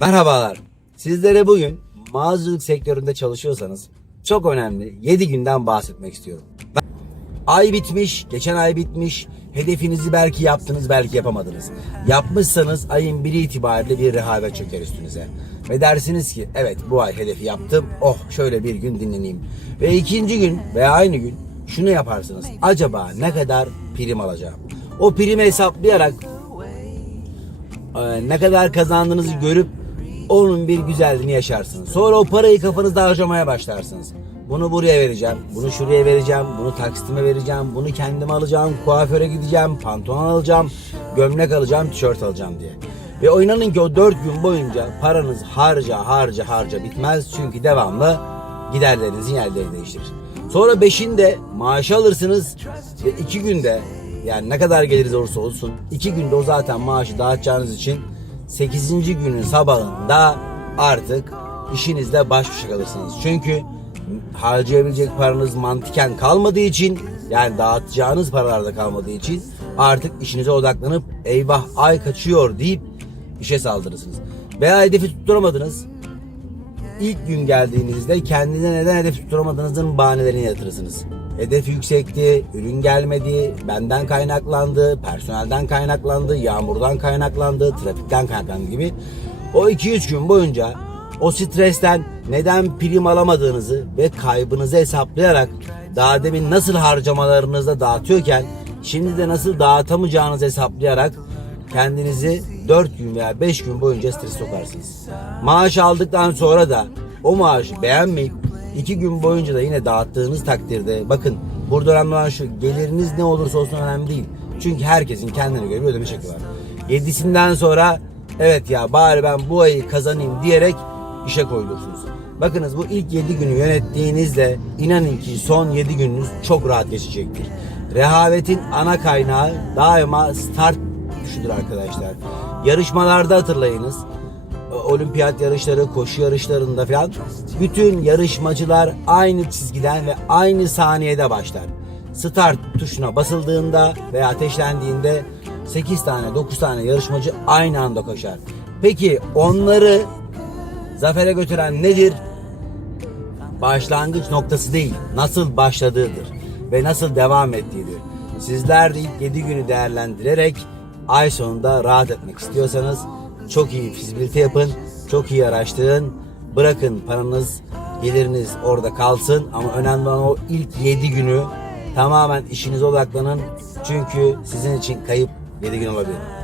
Merhabalar. Sizlere bugün mağazacılık sektöründe çalışıyorsanız çok önemli 7 günden bahsetmek istiyorum. Ay bitmiş, geçen ay bitmiş. Hedefinizi belki yaptınız, belki yapamadınız. Yapmışsanız ayın biri itibariyle bir rehavet çöker üstünüze. Ve dersiniz ki evet bu ay hedefi yaptım. Oh şöyle bir gün dinleneyim. Ve ikinci gün veya aynı gün şunu yaparsınız. Acaba ne kadar prim alacağım? O primi hesaplayarak e, ne kadar kazandığınızı görüp onun bir güzelliğini yaşarsınız. Sonra o parayı kafanızda harcamaya başlarsınız. Bunu buraya vereceğim, bunu şuraya vereceğim, bunu taksitime vereceğim, bunu kendime alacağım, kuaföre gideceğim, pantolon alacağım, gömlek alacağım, tişört alacağım diye. Ve o inanın ki o 4 gün boyunca paranız harca harca harca bitmez çünkü devamlı giderlerinizin yerleri değiştirir. Sonra 5'inde maaşı alırsınız ve 2 günde yani ne kadar geliriz olursa olsun 2 günde o zaten maaşı dağıtacağınız için 8. günün sabahında artık işinizde baş başa kalırsınız. Çünkü harcayabilecek paranız mantıken kalmadığı için yani dağıtacağınız paralarda kalmadığı için artık işinize odaklanıp eyvah ay kaçıyor deyip işe saldırırsınız. Veya hedefi tutturamadınız. İlk gün geldiğinizde kendine neden hedef tutturamadığınızın bahanelerini yatırırsınız. Hedef yüksekti, ürün gelmedi, benden kaynaklandı, personelden kaynaklandı, yağmurdan kaynaklandı, trafikten kaynaklandı gibi. O 2-3 gün boyunca o stresten neden prim alamadığınızı ve kaybınızı hesaplayarak daha demin nasıl harcamalarınızda dağıtıyorken şimdi de nasıl dağıtamayacağınızı hesaplayarak kendinizi 4 gün veya 5 gün boyunca stres sokarsınız. Maaş aldıktan sonra da o maaşı beğenmeyip 2 gün boyunca da yine dağıttığınız takdirde bakın burada önemli olan şu geliriniz ne olursa olsun önemli değil. Çünkü herkesin kendine göre bir ödeme şekli var. 7'sinden sonra evet ya bari ben bu ayı kazanayım diyerek işe koyulursunuz. Bakınız bu ilk 7 günü yönettiğinizde inanın ki son 7 gününüz çok rahat geçecektir. Rehavetin ana kaynağı daima start düşüdür arkadaşlar. Yarışmalarda hatırlayınız. Olimpiyat yarışları, koşu yarışlarında falan bütün yarışmacılar aynı çizgiden ve aynı saniyede başlar. Start tuşuna basıldığında veya ateşlendiğinde 8 tane 9 tane yarışmacı aynı anda koşar. Peki onları zafere götüren nedir? Başlangıç noktası değil, nasıl başladığıdır ve nasıl devam ettiğidir. Sizler de ilk 7 günü değerlendirerek ay sonunda rahat etmek istiyorsanız çok iyi fizibilite yapın, çok iyi araştırın, bırakın paranız, geliriniz orada kalsın. Ama önemli olan o ilk 7 günü tamamen işinize odaklanın. Çünkü sizin için kayıp 7 gün olabilir.